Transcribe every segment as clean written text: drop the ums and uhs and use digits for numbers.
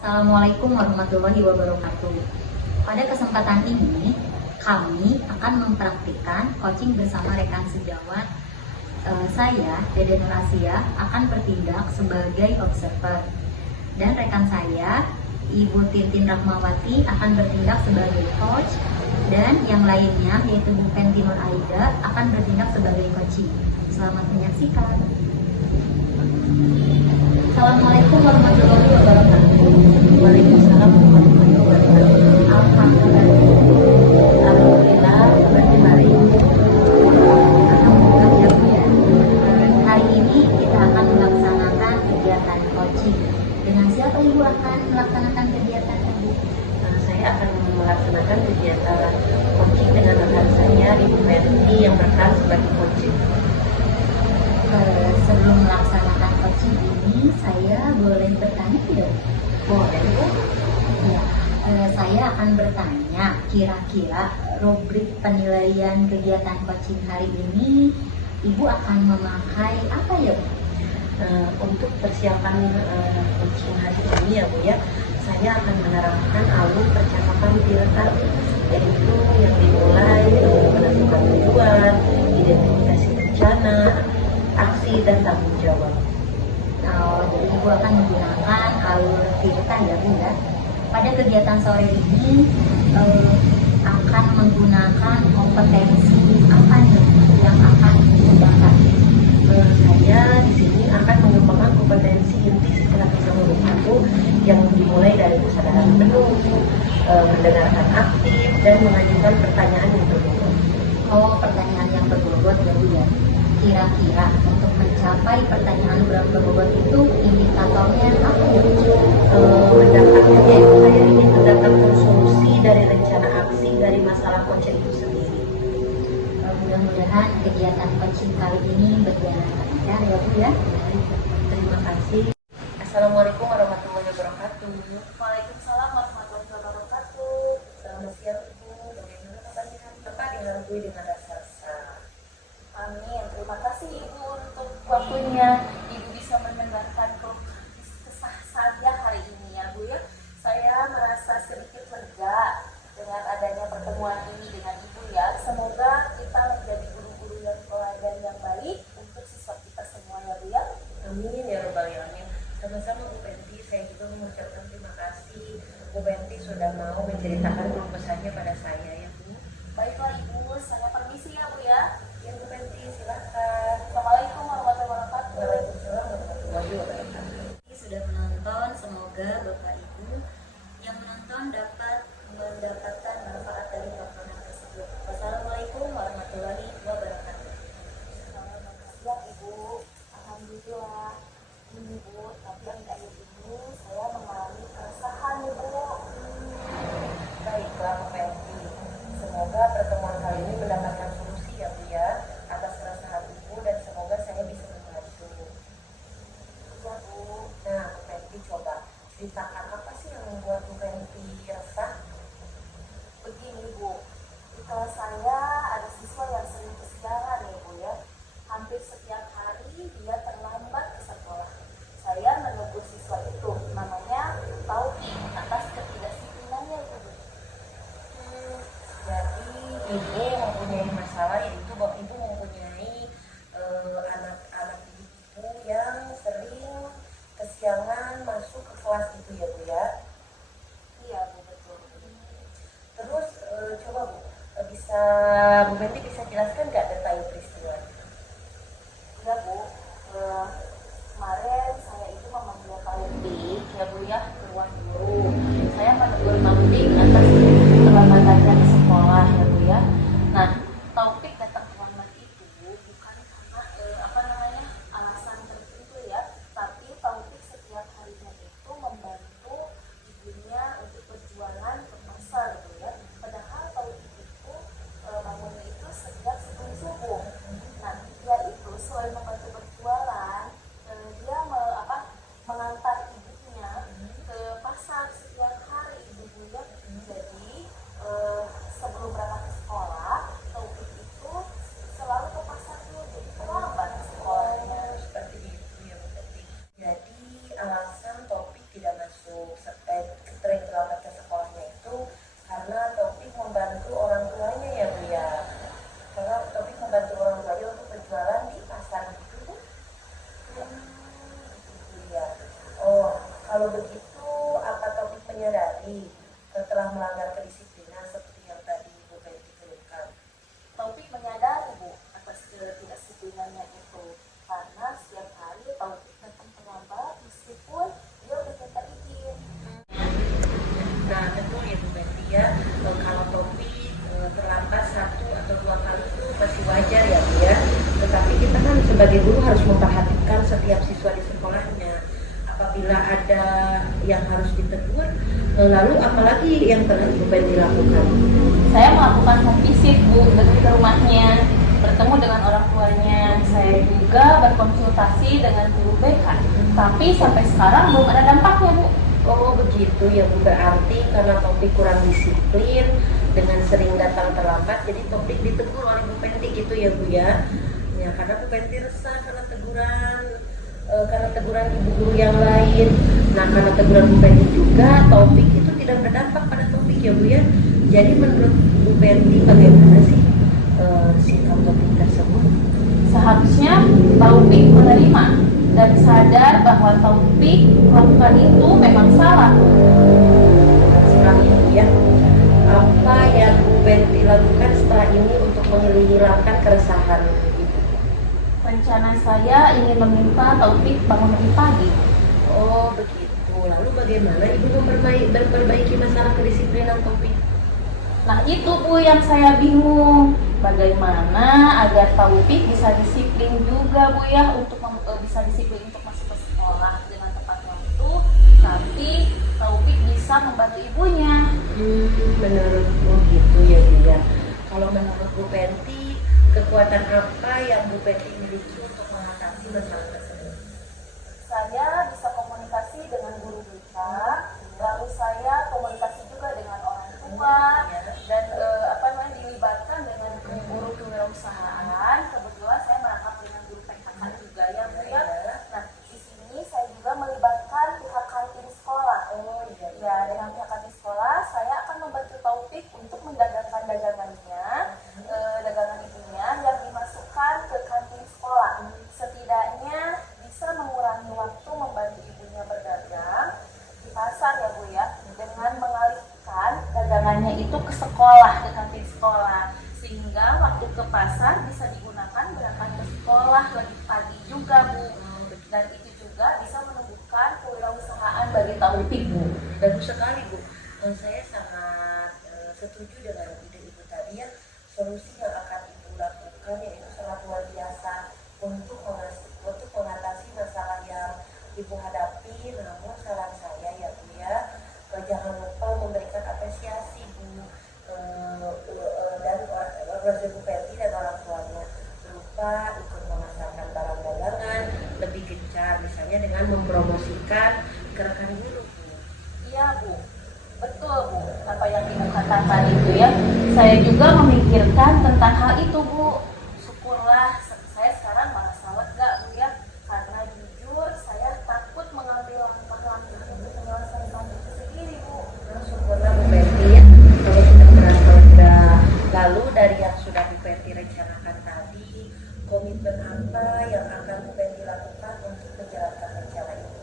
Assalamualaikum warahmatullahi wabarakatuh. Pada kesempatan ini, kami akan mempraktikkan coaching bersama rekan sejawat. Saya, Dede Nur Asia, akan bertindak sebagai observer. Dan rekan saya, Ibu Tintin Rahmawati, akan bertindak sebagai coach. Dan yang lainnya, yaitu Bu Fenty Nur Aida, akan bertindak sebagai coaching. Selamat menyaksikan. Assalamualaikum warahmatullahi wabarakatuh. Waalaikumsalam warahmatullahi wabarakatuh. Alhamdulillah, berarti baik. Alhamdulillah ya Bu ya. Hari ini kita akan melaksanakan kegiatan coaching. Dengan siapa Ibu akan melaksanakan kegiatan Ibu? Saya akan melaksanakan kegiatan coaching dengan rekan saya Ibu Fenty yang berperan sebagai coaching. Sebelum melaksanakan coaching ini, saya boleh bertanya tidak? Boleh Bu? Ya, saya akan bertanya, kira-kira rubrik penilaian kegiatan coaching hari ini Ibu akan memakai apa ya Bu? Untuk persiapan coaching hari ini ya Bu ya, saya akan menerapkan alur percakapan pintar, yaitu yang dimulai dengan menentukan tujuan, identifikasi bencana, aksi dan tanggung jawab. Jadi Ibu akan menggunakan alur cerita ya Bu ya. Pada kegiatan sore ini akan menggunakan kompetensi apa nih yang akan dikembangkan? Saya di sini akan mengembangkan kompetensi inti setelah kita bersatu yang dimulai dari kesadaran penuh, mendengarkan aktif dan mengajukan pertanyaan yang berbobot. Pertanyaan yang berbobot ya Bu ya. Kira-kira untuk mencapai pertanyaan berbobot itu indikatornya apa ya Bu? Mendapatkan yaitu saya ingin mendapatkan solusi dari rencana aksi dari masalah coaching itu sendiri. Mudah-mudahan kegiatan coaching kali ini berjalan lancar ya Bu ya. Terima kasih. Assalamualaikum warahmatullahi wabarakatuh. Waalaikumsalam warahmatullahi wabarakatuh. Selamat siang Ibu. Bagaimana kabarnya? Tepat dengan gue dengan rasa. Amin. Terima kasih Ibu untuk waktunya. Ibu bisa mendengarkan kesah saya hari ini ya Bu ya. Saya merasa sedikit lega dengan adanya pertemuan ini dengan Ibu ya. Semoga kita menjadi guru-guru yang teladan yang baik untuk siswa kita semua ya Bu ya. Amin ya robbal alamin. Sama-sama Bu Fenty, saya juga mengucapkan terima kasih Bu Fenty sudah mau menceritakan keluh kesahnya pada saya ya Bu. Baiklah Ibu, saya permisi ya Bu ya. Ya Bu Fenty, silahkan. Assalamualaikum warahmatullahi wabarakatuh. Waalaikumsalam warahmatullahi wabarakatuh. Sudah menonton, semoga Bapak Ibu yang menonton dapat mendapatkan manfaat dari tontonan tersebut. Wassalamualaikum warahmatullahi wabarakatuh. Selamat siang Ibu. Alhamdulillah. Ini Bu, tapi akhir-akhir ini saya mengalami keresahan Ibu. Baiklah Bu Fenty, semoga pertemuan kali ini mendapatkan solusi ya Bu ya atas keresahan Ibu dan semoga saya bisa membantu. Ya Bu. Nah Bu Fenty, coba ceritakan apa sih yang membuat Bu Fenty resah? Begini Bu, di kelas saya ada siswa yang sering kesiangan ya Bu ya. Hampir setiap hari dia terlambat ke sekolah. Saya menegur siswa itu, namanya Taufi, atas ketidakdisiplinannya itu Bu. Jadi Ibu mempunyai masalah, yaitu bahwa Ibu mempunyai anak-anak Ibu yang sering kesiangan masuk ke kelas itu ya Bu ya. Iya Bu, betul. Terus coba Bu, bisa Bu Fenty bisa jelaskan nggak detail peristiwa? Ya Bu, kemarin saya itu memanggil Taufik ya Bu ya ke ruang guru. Saya menegur Taufik atas keterlambatannya di sekolah ya Bu ya. Nah, Taufik datang terlambat itu bukan karena alasan tertentu ya, tapi Taufik setiap harinya itu membantu ibunya untuk berjualan ke pasar gitu ya. Padahal Taufik itu bangunnya itu sejak sebelum subuh. Nah, dia itu selain membantu berjualan, dia mengantar ibunya ke pasar setiap hari ibu ya. Jadi sebelum berangkat ke sekolah, Taufik itu selalu ke pasar dulu, jadi terlambat ke sekolahnya. Seperti itu ya Bu Fenty. Jadi alasan topik tidak masuk setel sebagai guru harus memperhatikan setiap siswa di sekolahnya. Apabila ada yang harus ditegur, lalu apalagi yang pernah Ibu Penti lakukan? Saya melakukan home visit Bu, pergi ke rumahnya, bertemu dengan orang tuanya. Saya juga berkonsultasi dengan guru BK. Tapi sampai sekarang belum ada dampaknya Bu. Oh begitu ya Bu, berarti karena Taufik kurang disiplin dengan sering datang terlambat, jadi Taufik ditegur oleh Bu Penti gitu ya Bu ya. Ya karena Bu Penti resah karena teguran ibu guru yang lain. Nah karena teguran Bu Penti juga, Taufik itu tidak berdampak pada Taufik ya Bu ya. Jadi menurut Bu Penti bagaimana sih sikap Taufik tersebut? Seharusnya Taufik menerima dan sadar bahwa Taufik melakukan itu memang salah. Sekali ya Bu ya. Apa yang Bu Penti lakukan setelah ini untuk menghilangkan keresahan Ibu? Rencana saya ingin meminta Taufik bangun lebih pagi. Oh begitu. Lalu bagaimana Ibu memperbaiki masalah kedisiplinan Taufik? Nah itu Bu yang saya bingung. Bagaimana agar Taufik bisa disiplin juga Bu ya, untuk bisa disiplin untuk masuk ke sekolah dengan tepat waktu, tapi Taufik bisa membantu ibunya. Menurutku gitu ya Bu ya. Kalau menurut Bu Penti, kekuatan apa yang Bu Penti miliki untuk mengatasi masalah tersebut? Saya bisa komunikasi dengan guru BK, lalu saya komunikasi juga dengan orang tua, dan dilibatkan dengan guru kewirausahaan. Kebetulan saya merangkap dengan guru PKK juga ya Bu ya. Nah di sini saya juga melibatkan pihak kantin sekolah. Ya dengan pihak kantin sekolah saya akan membantu Taufik untuk mendagangkan dagangannya, dagangan ibunya yang dimasukkan ke kantin sekolah. Setidaknya bisa mengurangi waktu membantu ibunya berdagang di pasar ya Bu ya, dengan mengalihkan dagangannya itu ke sekolah, ke kantin sekolah, sehingga waktu ke pasar bisa digunakan berangkat ke sekolah lebih pagi juga Bu, dan itu juga bisa menumbuhkan kewirausahaan bagi Taufik Bu. Bagus sekali Bu. Saya sangat setuju dengan ide Ibu tadi ya. Solusi yang akan Ibu lakukan yaitu sangat luar biasa untuk mengatasi masalah yang Ibu hadapi. Namun saran saya ya Bu ya, jangan lupa memberikan apresiasi Bu dan keluarga Bu Penti dan orang tuanya, berupa ikut memasarkan barang dagangan lebih gencar, misalnya dengan mempromosikan gerakan guru Bu. Iya Bu, betul Bu, apa yang Ibu katakan itu ya. Saya juga memikirkan tentang hal itu Bu. Syukurlah saya sekarang merasa lega Bu ya, karena jujur saya takut mengambil langkah-langkah untuk menyelesaikan itu sendiri Bu. Syukurlah Bu Penti ya, kalau sudah merasa lega. Lalu dari yang sudah Bu Penti rencanakan tadi, komitmen apa yang akan Bu Penti lakukan untuk menjalankan rencana ini?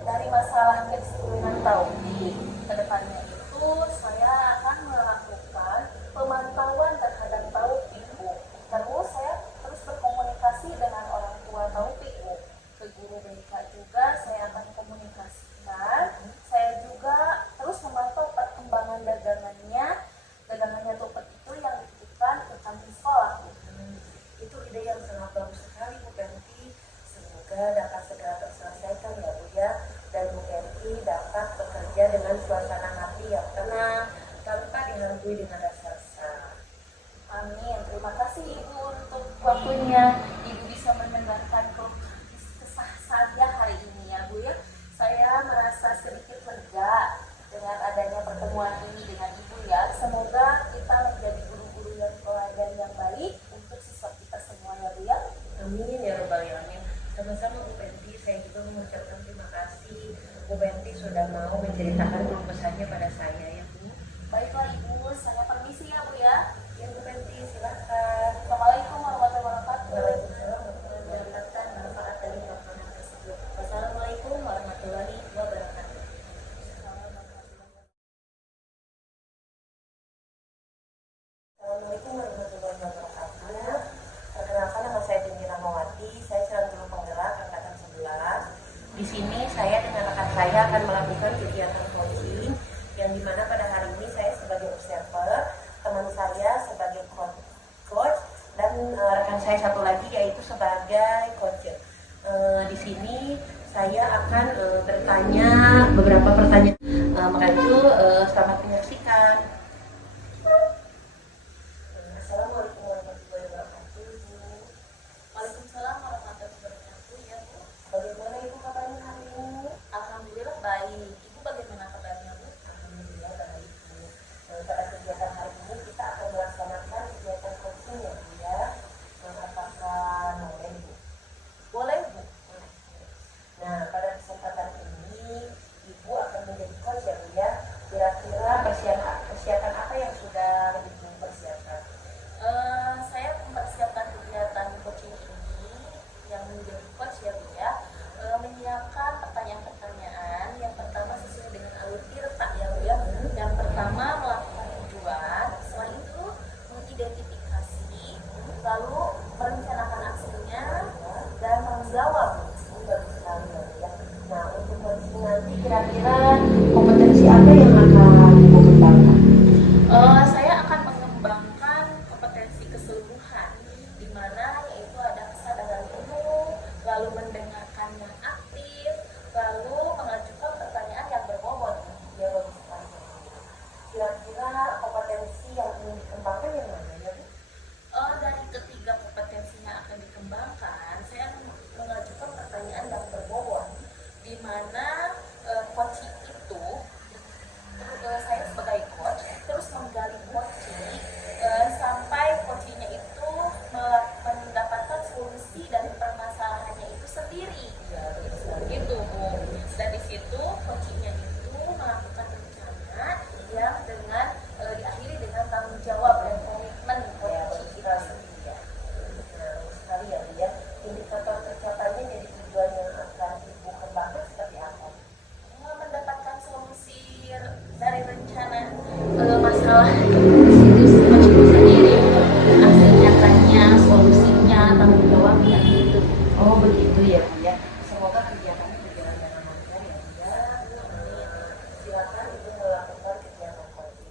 Dari masalah kedisiplinan Taufik, kedepannya itu saya akan melakukan pemantauan terhadap Taufik Bu. Terus saya terus berkomunikasi dengan orang tua Taufik Bu. Ke guru BK juga saya akan komunikasikan. Saya juga terus memantau perkembangan dagangannya Taufik itu yang dititipkan ke kantin sekolah Bu. Itu ide yang sangat bagus sekali Bu Penti. Semoga dapat segera terselesaikan ya Bu ya, dan Bu Penti dapat bekerja dengan suasana hati yang tenang tanpa dihantui dengan rasa resah. Amin. Terima kasih Ibu untuk waktunya. Ibu bisa mendengarkan kesah saya hari ini ya Bu ya. Saya merasa sedikit lega dengan adanya pertemuan ini dengan Ibu ya. Semoga kita menjadi guru-guru yang teladan yang baik untuk siswa kita semua ya Bu ya. Amin ya Rabbal Alamin. Sama-sama Bu Penti, saya juga mengucapkan terima kasih Bu Penti sudah mau menceritakan keluh kesahnya pada saya ya Bu. Baiklah Ibu, saya permisi ya Bu ya. Ya Bu Penti, silakan. Assalamualaikum warahmatullahi wabarakatuh. Waalaikumsalam warahmatullahi wabarakatuh. Manfaat dari program tersebut. Wassalamualaikum warahmatullahi wabarakatuh. Assalamualaikum warahmatullahi wabarakatuh. Perkenalkan, nama saya Dini Rahmawati. Saya seorang guru penggerak angkatan 11. Di sini saya dengan rekan saya akan melakukan kegiatan coaching, yang dimana pada hari ini saya sebagai observer, teman saya sebagai coach, dan rekan saya satu lagi yaitu sebagai coach. Di sini saya akan bertanya beberapa pertanyaan. Maka itu selamat menyaksikan. Assalamualaikum warahmatullahi wabarakatuh. Waalaikumsalam warahmatullahi wabarakatuh ya Bu. Bagaimana Ibu kabarnya hari ini? Alhamdulillah baik. Ibu bagaimana kabarnya Bu? Alhamdulillah baik Bu. Pada kegiatan hari ini kita akan melaksanakan kegiatan coaching ya Bu ya. Apakah boleh Bu? Boleh Bu. Nah, pada kesempatan ini Ibu akan menjadi coach ya Bu ya. Kira-kira persiapan apa yang sudah Ibu persiapkan? Saya mempersiapkan kegiatan coaching ini yang menjadi coach ya Bu ya, menyiapkan pertanyaan-pertanyaan yang pertama sesuai dengan alur tirta ya Bu ya. Yang pertama melakukan tujuan, setelah itu mengidentifikasi, lalu merencanakan aksinya dan menjawab. Bagus sekali ya Bu ya. Nah, untuk coaching nanti kira-kira kompetensi apa yang akan Ibu kembangkan? Saya akan mengembangkan kompetensi keseluruhan, di mana yaitu ada kesadaran penuh, lalu mendengarkan yang aktif, lalu mengajukan pertanyaan yang berbobot. Ya, bagus sekali. Kira-kira kompetensi yang ingin dikembangkan yang mana ya Bu? Dari ketiga kompetensi yang akan dikembangkan, saya akan mengajukan pertanyaan yang berbobot, di mana coaching itu saya sebagai coach terus menggali coaching sampai coachingnya itu mendapatkan solusi dari permasalahannya itu sendiri. Gitu Bu. Dan di situ coachingnya itu melakukan rencana yang dengan diakhiri dengan tanggung jawab dan komitmen coaching kita sendiri. Nah, bagus sekali ya Bu ya. Indikator tercapainya dari tujuan yang akan Ibu kembangkan seperti apa? Mendapatkan solusi dari rencana masalah itu sendiri, aksi nyatanya, solusinya, tanggung jawabnya gitu. Oh begitu ya Bu ya. Semoga kegiatannya berjalan dengan lancar ya Bu ya. Silakan Ibu melakukan kegiatan coaching.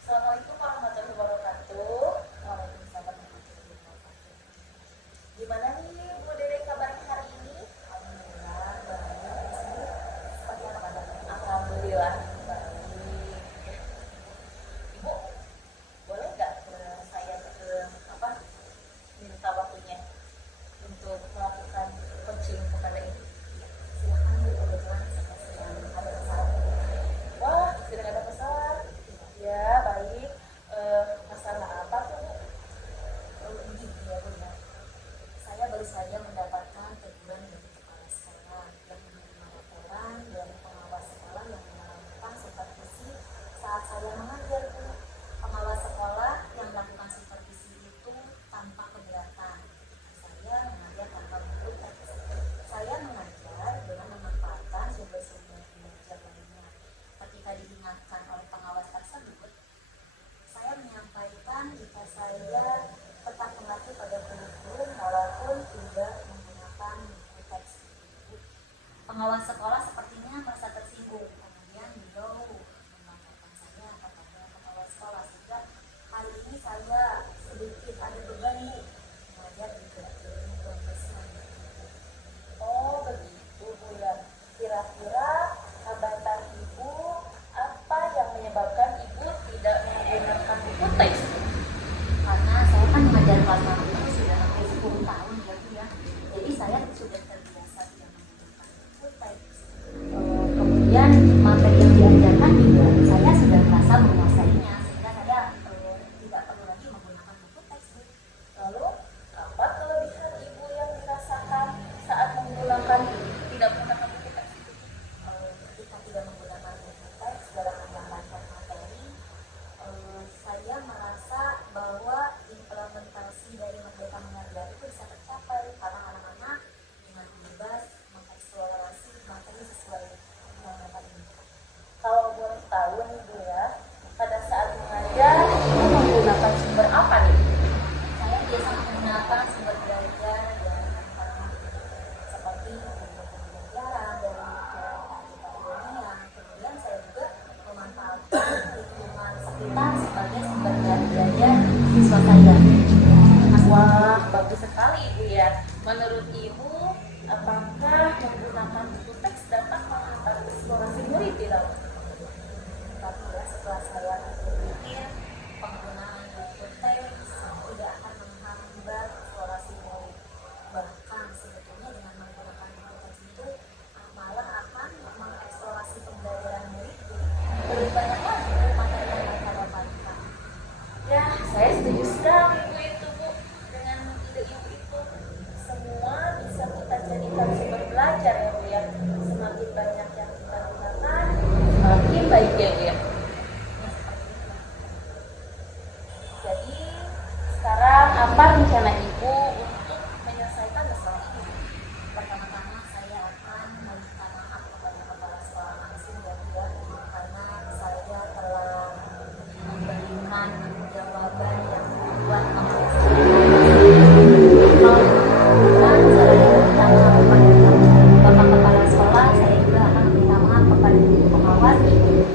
Assalamualaikum warahmatullahi wabarakatuh. Waalaikumsalam warahmatullahi wabarakatuh. Gimana nih Bu Dede kabarnya hari ini? Alhamdulillah baik. Seperti apa kabarnya? Alhamdulillah baik. Ibu, boleh nggak saya minta waktunya untuk melakukan coaching kepada Ibu? Silakan Bu, kebetulan saya sedang ada masalah. Wah, sedang ada masalah. Ya, baik. Masalah apa tuh, Bu? Begini ya Bu ya, saya baru saja mendapatkan teguran dari kepala sekolah yang menerima laporan dari pengawas sekolah yang melakukan supervisi saat saya mengajar Bu. Pengawas sekolah yang melakukan supervisi itu tanpa keberatan. Saya mengajar tanpa buku teks. Saya mengajar dengan memanfaatkan sumber-sumber belajar lainnya. Ketika diingatkan oleh pengawas tersebut, saya menyampaikan jika saya tetap mengacu pada kurikulum walaupun tidak menggunakan buku teks. Pengawas sekolah sepertinya merasa tersinggung. Kemudian beliau melaporkan saya kepada pengawas sekolah sehingga hari ini saya sedikit ada beban Bu. Mengajar juga ilmu profesional. Oh, begitu Bu ya. Kira-kira hambatan Ibu apa yang menyebabkan Ibu tidak menggunakan buku teks? Karena saya kan mengajar kelas 6 itu sudah hampir 10 tahun ya Bu ya. Jadi saya sudah terbiasa tidak menggunakan buku teks. Kemudian materi yang diajarkan juga saya sudah merasa menguasainya sehingga saya tidak perlu lagi menggunakan buku teks Bu. Lalu, apa kelebihan Ibu yang dirasakan saat menggunakan tidak menggunakan buku teks itu? Ketika tidak menggunakan buku teks dalam menyampaikan materi, saya merasa bahwa implementasi dari Merdeka Mengajar itu bisa tercapai karena anak-anak dengan bebas mengeksplorasi materi sesuai dengan materi. Kalau boleh tahu nih Bu ya, pada saat mengajar Ibu menggunakan sumber apa nih? Saya biasa menggunakan sumber belajar dari internet seperti buku pembelajaran dari dunia. Kemudian saya juga memanfaatkan lingkungan sekitar sebagai sumber belajar siswa saya. bagus sekali Ibu ya. Menurut Ibu, apakah menggunakan buku teks dapat menghambat eksplorasi murid di laut? Tapi ya setelah saya berpikir, penggunaan buku teks tidak akan menghambat eksplorasi murid. Bahkan sebetulnya dengan menggunakan buku teks itu malah akan mengeksplorasi pembelajaran murid lebih banyak lagi materi yang mereka dapatkan. Ya, saya setuju sekali Bu itu Bu. Dengan ide Ibu itu, semua bisa kita jadikan sumber belajar ya Bu ya. Semakin banyak yang kita gunakan, semakin baik ya Bu ya. Jadi, sekarang apa rencana Ibu untuk menyelesaikan masalah ini? Pertama-tama saya akan meminta maaf kepada kepala sekolah langsung ya Bu ya, karena saya telah memberikan jawaban yang membuat Bapak Kepala Sekolah, saya juga akan meminta maaf kepada Ibu Pengawas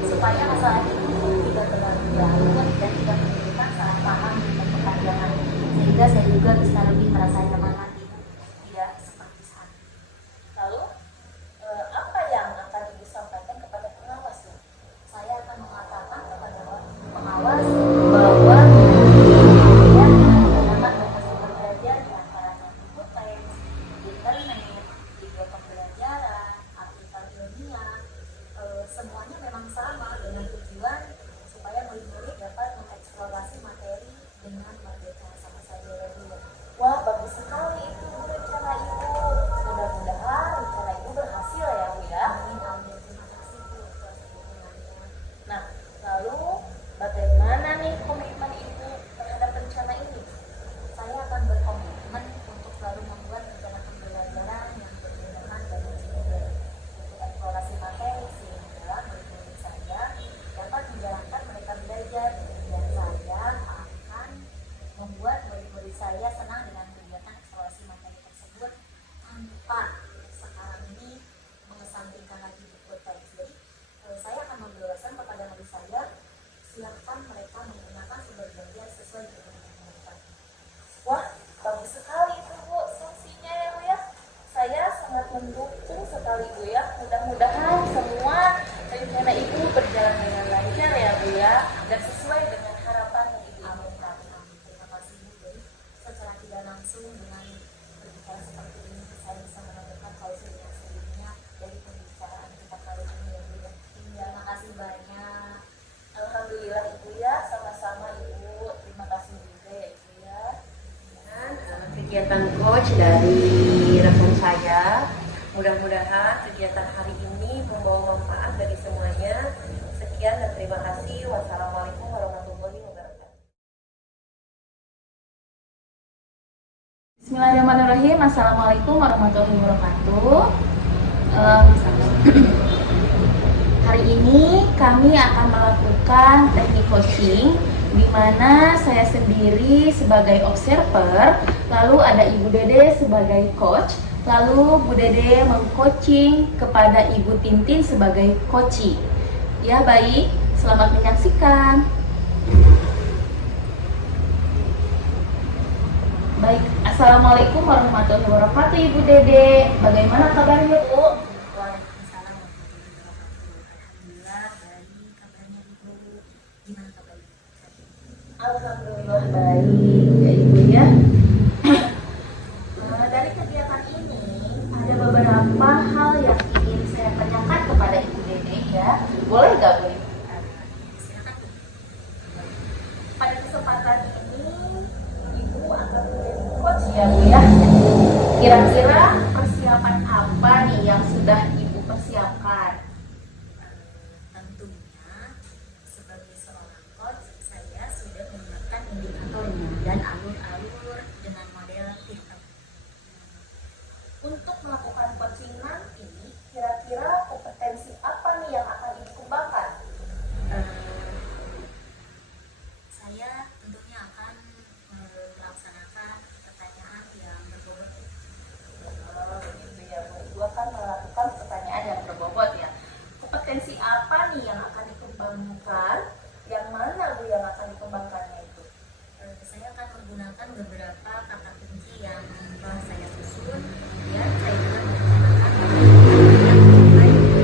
supaya masalah ini tidak terlalu larut dan tidak menimbulkan salah paham dan kepanjangan, sehingga saya juga bisa lebih merasa nyaman lagi, tidak seperti saat ini. Lalu, apa yang akan Ibu sampaikan kepada pengawas Bu? Saya akan mengatakan kepada pengawas bahwa saya menggunakan sumber belajar di antaranya buku teks, internet, video pembelajaran, artikel ilmiah, semuanya memang sama dengan tujuan supaya murid-murid dapat mengeksplorasi materi dengan merdeka, sama saja ya Bu. Wah, bagus sekali itu rencana Ibu. Mudah-mudahan rencana Ibu berhasil ya Bu ya. Amin, amin. Terima kasih Bu atas dukungannya. Nah, lalu bagaimana nih komitmen Ibu terhadap rencana ini? Saya akan berkomitmen untuk selalu membuat rencana pembelajaran yang berkelanjutan dan berkelanjutan untuk eksplorasi materi sehingga murid-murid saya dapat menjalankan mereka belajar, dan saya akan membuat murid-murid saya senang dengan kegiatan eksplorasi materi tersebut tanpa sekarang ini mengesampingkan lagi buku teks. Jadi saya akan membebaskan kepada murid saya, silakan mereka menggunakan sumber belajar sesuai dengan mereka. Wah, bagus sekali itu Bu solusinya ya Bu ya. Saya sangat mendukung sekali Bu ya. Mudah-mudahan semua rencana Ibu berjalan dengan lancar ya Bu ya, dan sesuai dengan harapan yang Ibu inginkan. Terima kasih Bu. Jadi secara tidak langsung dengan berbicara seperti ini, saya bisa menemukan solusi yang sebelumnya dari pembicaraan kita kali ini ya Bu. Terima kasih banyak. Alhamdulillah Ibu ya, sama-sama Ibu. Terima kasih juga ya Ibu ya. Dan kegiatan coach dari rekan saya, mudah-mudahan kegiatan hari ini membawa manfaat bagi semuanya. Sekian dan terima kasih. Wassalamualaikum warahmatullahi wabarakatuh. Bismillahirrahmanirrahim. Assalamualaikum warahmatullahi wabarakatuh. Hari ini kami akan melakukan teknik coaching, di mana saya sendiri sebagai observer, lalu ada Ibu Dede sebagai coach, lalu Bu Dede mengcoaching kepada Ibu Tintin sebagai coachee. Ya baik, selamat menyaksikan. Baik, Assalamualaikum warahmatullahi wabarakatuh Ibu Dede. Bagaimana kabarnya Bu? Waalaikumsalam warahmatullahi wabarakatuh. Alhamdulillah baik, kabarnya Ibu. Gimana kabar Ibu? Alhamdulillah baik ya Ibu ya. Dari kegiatan ini ada beberapa hal yang ingin saya tanyakan kepada Ibu Dede ya. Boleh nggak Bu? Silakan Bu. Pada kesempatan ini Ibu akan menjadi coach ya Bu ya. Kira-kira persiapan apa nih yang sudah Ibu persiapkan? Tentunya sebagai seorang coach, saya sudah menyiapkan indikatornya dan alur-alur dengan model TikTok. Untuk melakukan coaching nanti, kira-kira kompetensi apa nih yang akan Ibu kembangkan? Saya tentunya akan melaksanakan pertanyaan yang berbobot. Begitu ya Bu. Ibu akan melakukan pertanyaan yang berbobot ya. Kompetensi apa nih yang akan dikembangkan? Yang mana Bu yang akan dikembangkannya itu? Saya akan menggunakan beberapa kata kunci yang telah saya susun, kemudian saya juga merencanakan yang sampai itu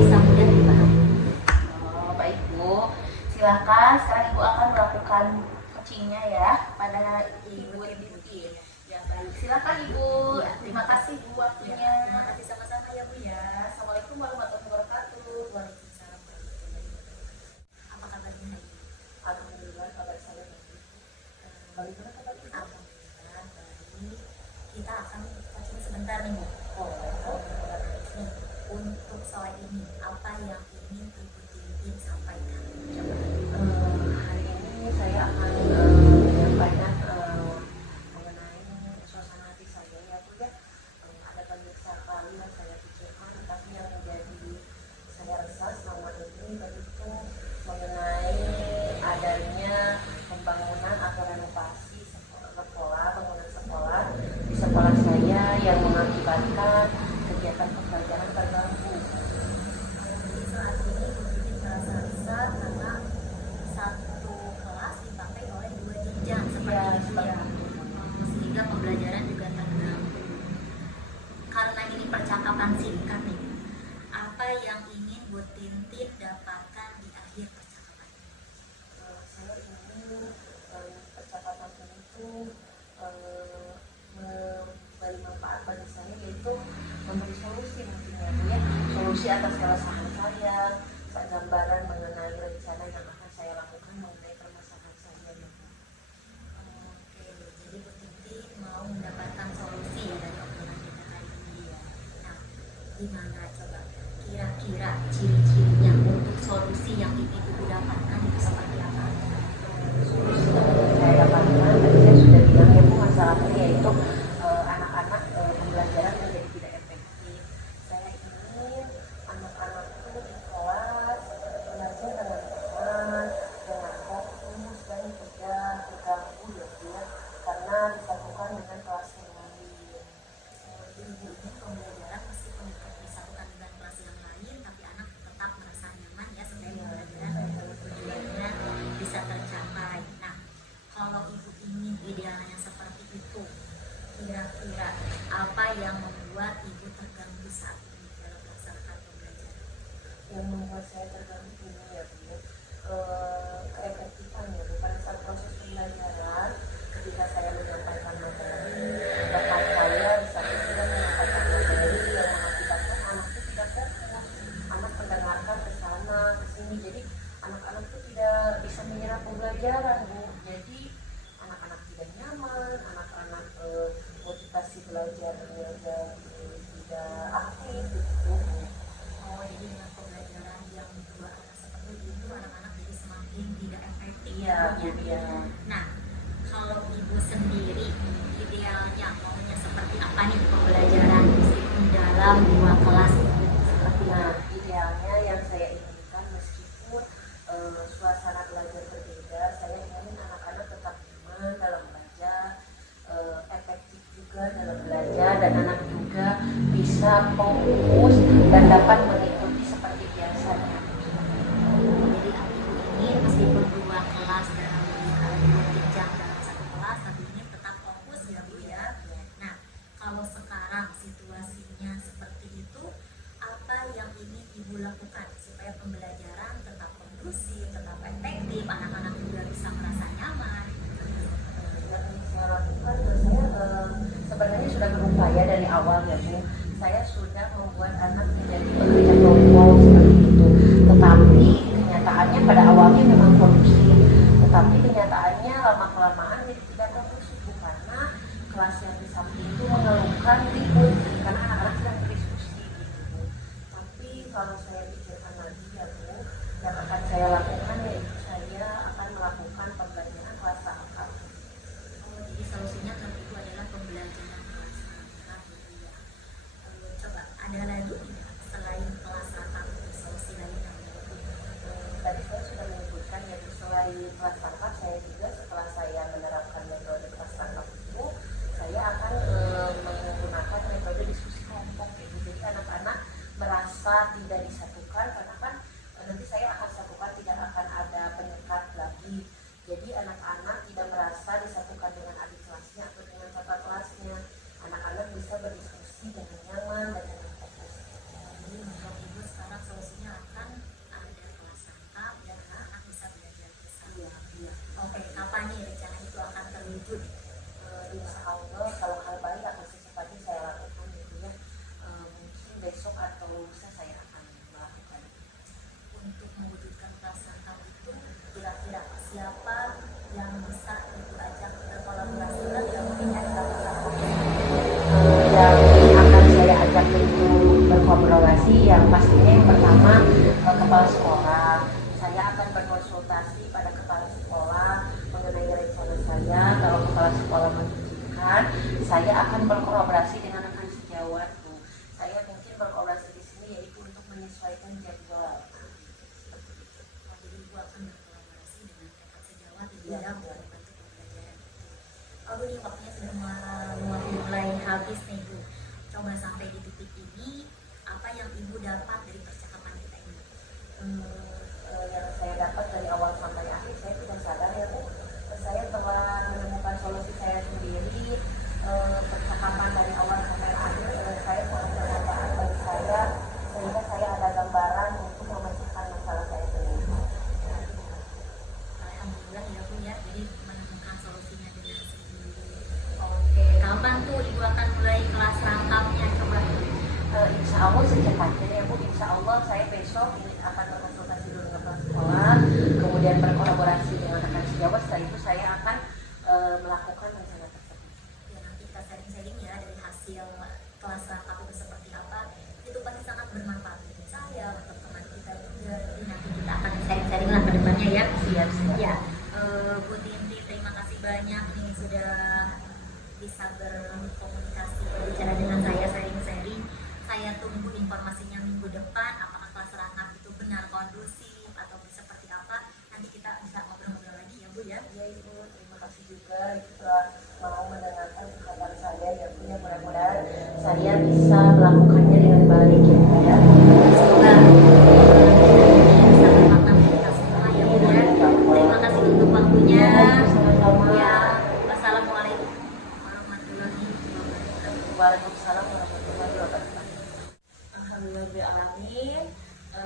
bisa mudah dipahami. Oh, baik Bu. Silakan sekarang Ibu akan melakukan coachingnya ya pada Ibu Titin. Ya baik, silakan Ibu. Ya, Terima kasih Bu waktunya. Terima kasih sama-sama ya Bu ya. Assalamualaikum warahmatullahi wabarakatuh. Waalaikumsalam warahmatullahi wabarakatuh. Apa kabarnya hari ini? Alhamdulillah kabar saya baik. Bagaimana kabar Ibu? Alhamdulillah baik. Kita akan coaching sebentar nih Bu. Oh, Nih, untuk sore ini apa yang ingin Ibu Tintin sampaikan? Coba. hari ini saya akan menyampaikan mengenai suasana hati saya ya Bu ya. Ada banyak sekali yang saya pikirkan, tapi yang menjadi saya resah selama ini begitu mengenai adanya pembangunan atau renovasi sekolah, bangunan sekolah di sekolah saya yang mengakibatkan kegiatan pembelajaran terganggu. Jadi saat ini Bu Titin merasa resah karena satu kelas dipakai oleh 2 jenjang seperti itu ya. Sehingga pembelajaran juga terganggu. Karena ini percakapan singkat nih, apa yang ingin Bu Tintin dapatkan di akhir percakapan ini? Saya ingin percakapan ini itu memberi manfaat bagi saya, yaitu memberi solusi mungkin ya, solusi atas keresahan saya, gambaran mengenai rencana yang akan saya lakukan mengenai permasalahan saya ya. Oke, jadi Bu Tintin mau mendapatkan solusi ya dari obrolan kita hari ini ya. Nah, gimana coba kira-kira ciri-cirinya untuk solusi yang ingin Ibu dapatkan itu seperti apa? Solusi yang saya dapatkan tadi saya sudah bilang ya Bu, masalahnya yaitu anak-anak pembelajaran menjadi tidak efektif. Saya ingin anak-anak itu di kelas belajar dengan tenang, dengan fokus dan tidak terganggu ya Bu ya, karena disatukan dengan kelas yang lain. Jadi Ibu ingin pembelajaran meskipun disatukan dengan kelas yang lain, tapi anak tetap merasa nyaman ya supaya pembelajaran tujuannya bisa tercapai. Nah, kalau Ibu ingin idealnya seperti itu, kira-kira apa yang membuat Ibu terganggu saat ini dalam melaksanakan pembelajaran? Yang membuat saya terganggu ini ya Bu ya, keefektifan ya Bu, pada saat proses pembelajaran ketika saya menyampaikan materi, rekan saya bisa tidak menyampaikan materi yang mengakibatkan anak itu tidak fokus, anak mendengarkan ke sana ke sini, jadi anak-anak itu tidak bisa menyerap pembelajaran Bu, jadi anak-anak tidak nyaman, anak-anak motivasi belajarnya tidak aktif gitu Bu. Oh, jadi dengan pembelajaran yang dua arah seperti itu, anak-anak jadi semakin tidak efektif. Iya Bu ya. Nah, kalau Ibu sendiri idealnya maunya seperti apa nih pembelajaran meskipun dalam 2 kelas seperti Nah, idealnya yang saya inginkan meskipun suasana belajar berbeda, saya ingin anak-anak tetap nyaman dalam belajar, efektif juga dalam belajar, dan anak juga bisa fokus dan dapat mengikuti seperti biasanya. Jadi Ibu ingin meskipun 2 kelas dalam 2 jenjang dalam 1 kelas, tapi ini tetap fokus ya Bu ya. Nah, kalau sekarang situasinya seperti itu, apa yang ingin Ibu lakukan supaya pembelajaran tetap kondusif, tetap efektif, anak-anak juga bisa merasa nyaman? Yang saya lakukan, saya sebenarnya sudah berupaya dari awal ya Bu. Saya sudah membuat anak menjadi pekerja kelompok seperti itu. Tetapi kenyataannya pada awalnya memang kondusif. Tetapi kenyataannya lama-kelamaan jadi tidak kondusif Bu, karena kelas yang di samping itu mengeluhkan ribut karena anak-anak sedang berdiskusi gitu Bu. Tapi kalau saya pikirkan lagi ya Bu, yang akan saya lakukan yaitu saya akan melakukan pembelajaran kelas angkat. Oh, jadi solusinya kan itu adalah pembelajaran kelas tatap gitu ya. Coba ada lagi tidak selain kelas tatap solusi lain yang Ibu? Tadi saya sudah menyebutkan ya Bu, selain kelas tangkap, saya juga setelah saya menerapkan metode kelas tangkap itu, saya akan menggunakan metode sampaikan, saya akan berkolaborasi dengan rekan sejawat Bu. Saya mungkin berkolaborasi di sini yaitu untuk menyesuaikan jadwal. Jadi Ibu akan berkolaborasi dengan rekan sejawat Ibu ya buat membantu pembelajaran. Oh ini waktunya sudah mulai habis nih Bu. Coba sampai di titik ini, apa yang Ibu dapat dari percakapan kita ini? Yang saya dapat dari awal sampai akhir, saya tidak sadar ya Bu. Saya telah menemukan solusi saya sendiri. Percakapan dari awal sampai akhir, saya sangat bermanfaat bagi saya, sehingga saya ada gambaran untuk memecahkan masalah saya sendiri. Alhamdulillah ya Bu ya, jadi menemukan solusinya dengan sendiri. Oke, kapan tuh Ibu akan mulai kelas rangkapnya coba? Insya Allah secepatnya ya Bu. Insya Allah saya besok ini akan berkonsultasi dulu dengan kepala sekolah, kemudian berkolaborasi dengan rekan sejawat. Setelah itu saya akan melakukan rencana tersebut. Ya nanti kita sharing-sharing ya dari hasil kelas rangkap itu seperti apa. Itu pasti sangat bermanfaat bagi saya, untuk teman kita juga. Jadi nanti kita akan sharing-sharing lah ke depannya ya. Siap. Ya, Bu Tintin terima kasih banyak nih sudah bisa berkomunikasi berbicara dengan saya, sharing-sharing. Saya tunggu informasinya minggu depan, apakah kelas rangkap itu benar kondusif atau seperti apa. Nanti kita bisa ngobrol-ngobrol lagi ya Bu ya. Ya Ibu, terima kasih juga telah mau mendengarkan perkataan saya ya Bu. Ya mudah-mudahan saya bisa melakukannya dengan baik ya Bu ya. Semoga bisa bermakna untuk kita semua ya Bu ya. Terima kasih untuk waktunya. Sama-sama. Ya, wassalamualaikum warahmatullahi wabarakatuh. Waalaikumsalam warahmatullahi wabarakatuh. Alhamdulillahirrahmanirrahim.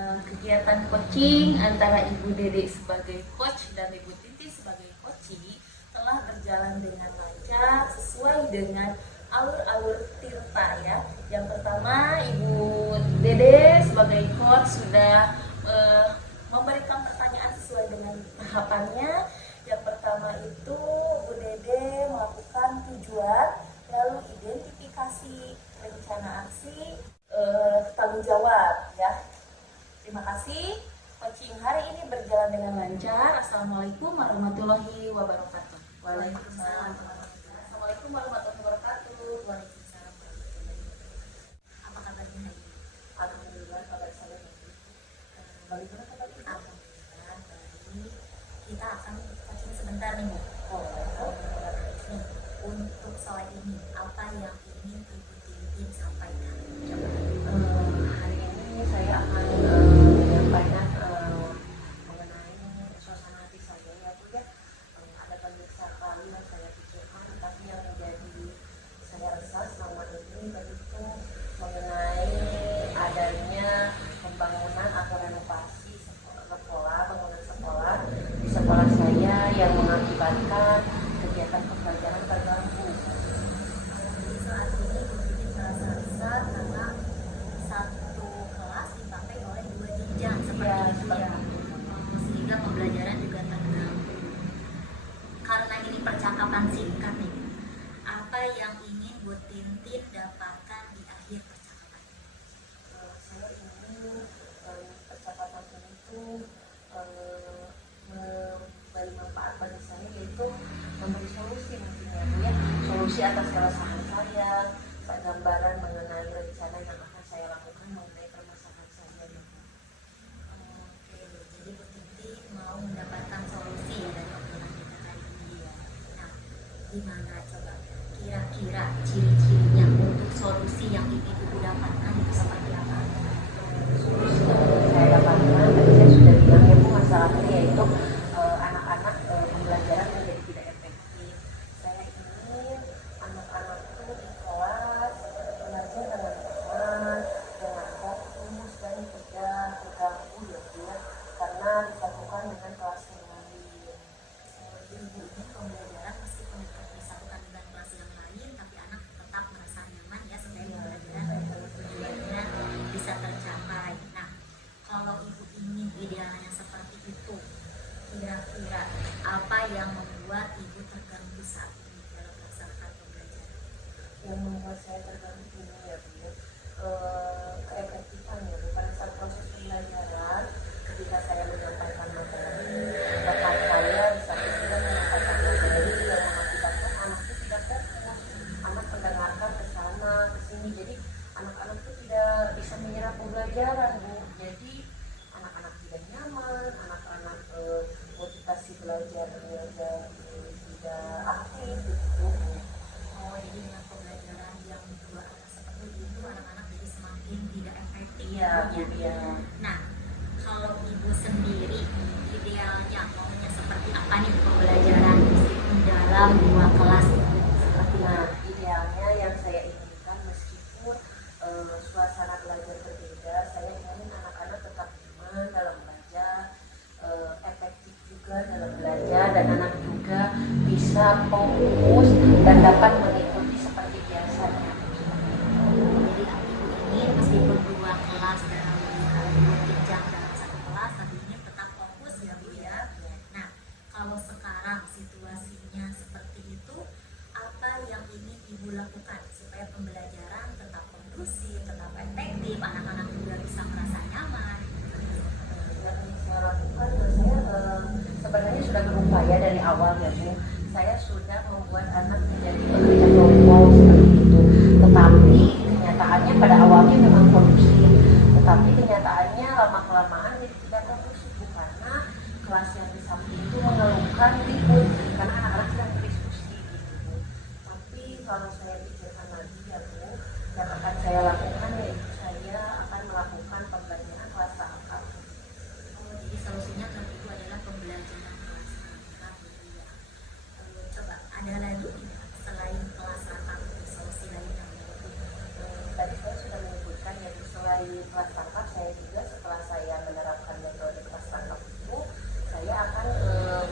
Kegiatan coaching antara Ibu Dede sebagai coach dan Ibu Titi sebagai coaching telah berjalan dengan lancar sesuai dengan alur-alur Tirta ya. Yang pertama Ibu Dede sebagai coach sudah memberikan pertanyaan sesuai dengan tahapannya. Yang pertama itu Bu Dede melakukan tujuan, lalu identifikasi rencana aksi, tanggung jawab ya. Terima kasih. Coaching hari ini berjalan dengan lancar. Assalamualaikum warahmatullahi wabarakatuh. Waalaikumsalam. Assalamualaikum warahmatullahi wabarakatuh. Waalaikumsalam. Apa kabarnya hari ini? Alhamdulillah kabar saya baik. Bagaimana kabar Ibu? Alhamdulillah baik. Kita akan coaching sebentar nih Bu. Nih, untuk sore ini apa yang ingin Ibu Tintin sampaikan? Coba. Hari ini saya akan menyampaikan mengenai suasana hati saya ya Bu ya. Ada banyak sekali yang saya pikirkan, tapi yang menjadi saya resah selama ini begitu mengenai adanya pembangunan atau renovasi sekolah, bangunan sekolah di sekolah saya yang mengakibatkan kegiatan pembelajaran terganggu. Jadi saat ini Bu Tintin merasa resah karena satu kelas dipakai oleh 2 jenjang seperti itu ya. Sehingga pembelajaran juga terganggu. Karena ini percakapan singkat nih, apa yang ingin Bu Tintin dapatkan di akhir percakapan ini? Saya ingin percakapan itu memberi manfaat bagi saya, yaitu memberi solusi nantinya Bu ya. Solusi atas keresahan saya, gambaran mengenai rencana yang akan saya lakukan mengenai permasalahan saya ya Bu. Oke, jadi Bu Tintin mau mendapatkan solusi ya dari obrolan kita hari ini ya. Nah, gimana coba kira-kira ciri-cirinya untuk solusi yang ingin Ibu dapatkan itu seperti apa? Solusi yang saya dapatkan tadi saya sudah bilang ya Bu, masalahnya yaitu anak-anak pembelajaran menjadi tidak efektif. Saya ingin anak-anak itu di kelas belajar dengan teman, dengan fokus dan tidak terganggu ya Bu ya, karena disatukan dengan kelas yang lain. Jadi Ibu ingin pembelajaran meskipun disatukan dengan kelas yang lain, tapi anak tetap merasa nyaman ya supaya pembelajaran tujuannya bisa tercapai. Nah, kalau Ibu ingin idealnya seperti itu, kira-kira apa yang membuat Ibu terganggu saat ini dalam melaksanakan pembelajaran? Yang membuat saya terganggu ini ya Bu ya, keefektifan ya Bu. Pada saat proses pembelajaran, ketika saya menyampaikan materi, rekan saya bisa tidak menyampaikan materi yang mengakibatkan anak itu tidak fokus. ya. Iya. Nah, kalau ibu sendiri idealnya maunya seperti apa nih pembelajaran meskipun dalam 2 kelas seperti Nah, idealnya yang saya inginkan meskipun suasana belajar berbeda, saya ingin anak-anak tetap nyaman dalam belajar, efektif juga dalam belajar, dan anak juga bisa fokus dan dapat mengikuti seperti biasanya. Jadi ibu ini meskipun 2 kelas dalam 2 jenjang dalam 1 kelas, tapi ini tetap fokus ya bu ya. Nah, kalau sekarang situasinya seperti itu, apa yang ingin ibu lakukan supaya pembelajaran tetap kondusif, tetap efektif, anak-anak juga bisa merasa nyaman? Yang saya lakukan, saya sebenarnya sudah berupaya dari awal ya Bu. Saya sudah membuat anak menjadi pekerja kelompok seperti itu. Tetapi kenyataannya pada awalnya memang kondusif. Tetapi kenyataannya lama-kelamaan jadi tidak kondusif Bu, karena kelas yang di samping itu mengeluhkan ribut karena anak-anak sedang berdiskusi gitu Bu. Tapi kalau saya pikirkan lagi ya Bu, yang akan saya lakukan yaitu saya akan melakukan pembelajaran kelas rangkap. Jadi solusinya menurut ibu adalah pembelajaran kelas rangkap gitu ya. Coba ada lagi tidak selain kelas rangkap solusi lain yang menurut ibu? Tadi saya sudah menyebutkan ya Bu, selain kelas rangkap, saya juga setelah saya menerapkan metode kelas rangkap itu, saya akan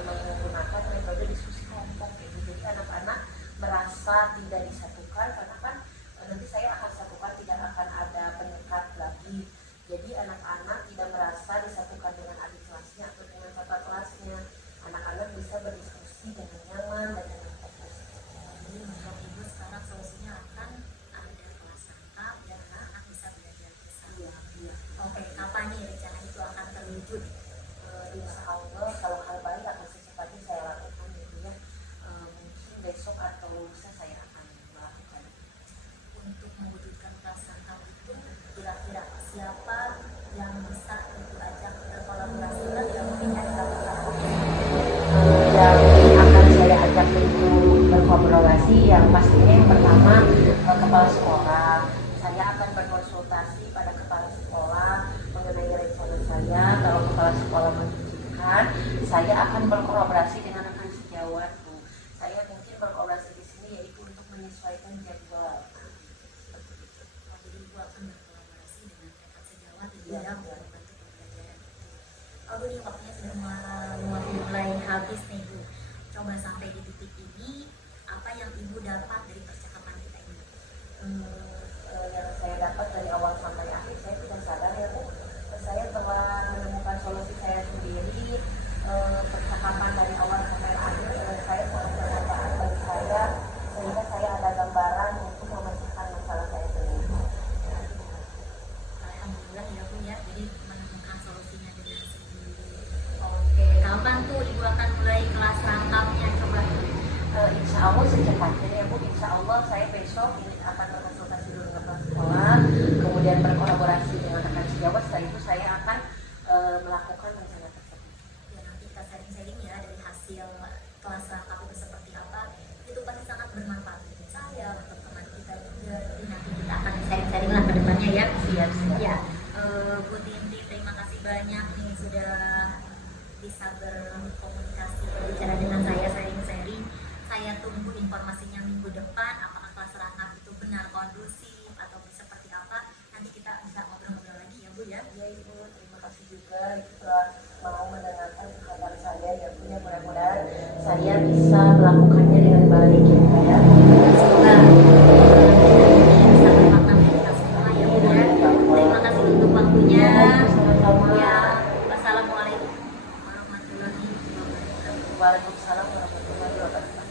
menggunakan metode diskusi kelompok gitu. Jadi anak-anak merasa tidak disatukan karena kan nanti saya akan satukan, tidak akan ada penyekat lagi. Jadi anak-anak tidak merasa disatukan dengan adik kelasnya atau dengan kakak kelasnya. Anak-anak bisa berdiskusi dengan nyaman dan dengan fokus. Jadi menurut ibu sekarang solusinya akan ada kelas rangkap dan anak bisa belajar bersama. Iya. Oke, kapan nih rencana itu akan terwujud? Insya Allah kalau hal baik akan secepatnya saya lakukan gitu ya. Mungkin besok atau lusa saya akan melakukan. Untuk mewujudkan kelas rangkap itu kira-kira siapa yang bisa ibu ajak berkolaborasi ya mungkin dari kakak-kakak? Yang akan saya ajak untuk berkolaborasi yang pastinya yang pertama kepala sekolah. Saya akan berkonsultasi pada kepala sekolah mengenai rencana saya. Kalau kepala sekolah mengizinkan, saya akan berkolaborasi dengan rekan sejawat Bu. Saya mungkin berkolaborasi di sini yaitu untuk menyesuaikan jadwal. Jadi ibu akan berkolaborasi dengan rekan sejawat ibu Iya, ya iya. untuk membantu pembelajaran itu. Aduh nih waktunya sudah mulai habis nih Bu. Coba sampai di titik ini, apa yang ibu dapat dari percakapan kita ini? Yang saya dapat dari awal sampai akhir, saya tidak sadar ya Bu, saya telah menemukan solusi saya sendiri. Percakapan dari awal sampai akhir saya sangat bermanfaat bagi saya, sehingga saya ada gambaran untuk memecahkan masalah saya sendiri. Alhamdulillah ya Bu ya, jadi menemukan solusinya dengan sendiri. Oke, kapan tuh ibu akan mulai kelas rangkapnya coba? Insya Allah secepatnya ya Bu. Insya Allah saya besok ini akan berkonsultasi dulu dengan kepala sekolah, kemudian berkolaborasi dengan rekan sejawat. Setelah itu saya akan melakukan rencana tersebut. Ya nanti kita sharing-sharing ya dari hasil kelas rangkap itu seperti apa. Itu pasti sangat bermanfaat untuk saya, untuk teman kita juga. Jadi nanti kita akan sharing-sharing lah ke depannya ya. Siap. Ya, Bu Tinti terima kasih banyak nih sudah bisa berkomunikasi berbicara dengan saya sharing-sharing. Saya tunggu informasinya minggu depan apakah kelas rangkap itu benar kondusif atau seperti apa. Nanti kita bisa ngobrol-ngobrol lagi ya Bu ya. Ya Ibu, terima kasih juga telah mau mendengarkan kabar saya ya Bu. Ya mudah-mudahan saya bisa melakukannya dengan baik ya Bu ya. Semoga bisa bermakna bagi kita semua ya Bu ya. Terima kasih untuk waktunya. Sama-sama. Ya, wassalamualaikum warahmatullahi wabarakatuh. Waalaikumsalam warahmatullahi wabarakatuh.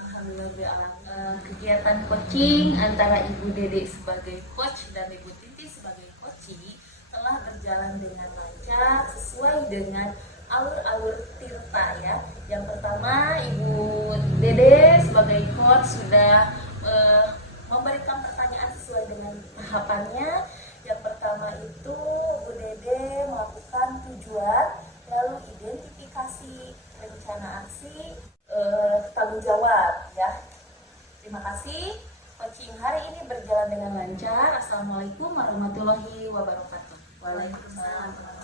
Alhamdulillah, kegiatan coaching antara Ibu Dede sebagai coach dan Ibu Titi sebagai coachee telah berjalan dengan lancar sesuai dengan alur-alur Tirta ya. Yang pertama Ibu Dede sebagai coach sudah memberikan pertanyaan sesuai dengan tahapannya. Yang pertama itu Bu Dede melakukan tujuan, lalu identifikasi rencana aksi, tanggung jawab ya. Terima kasih. Coaching hari ini berjalan dengan lancar. Assalamualaikum warahmatullahi wabarakatuh. Waalaikumsalam.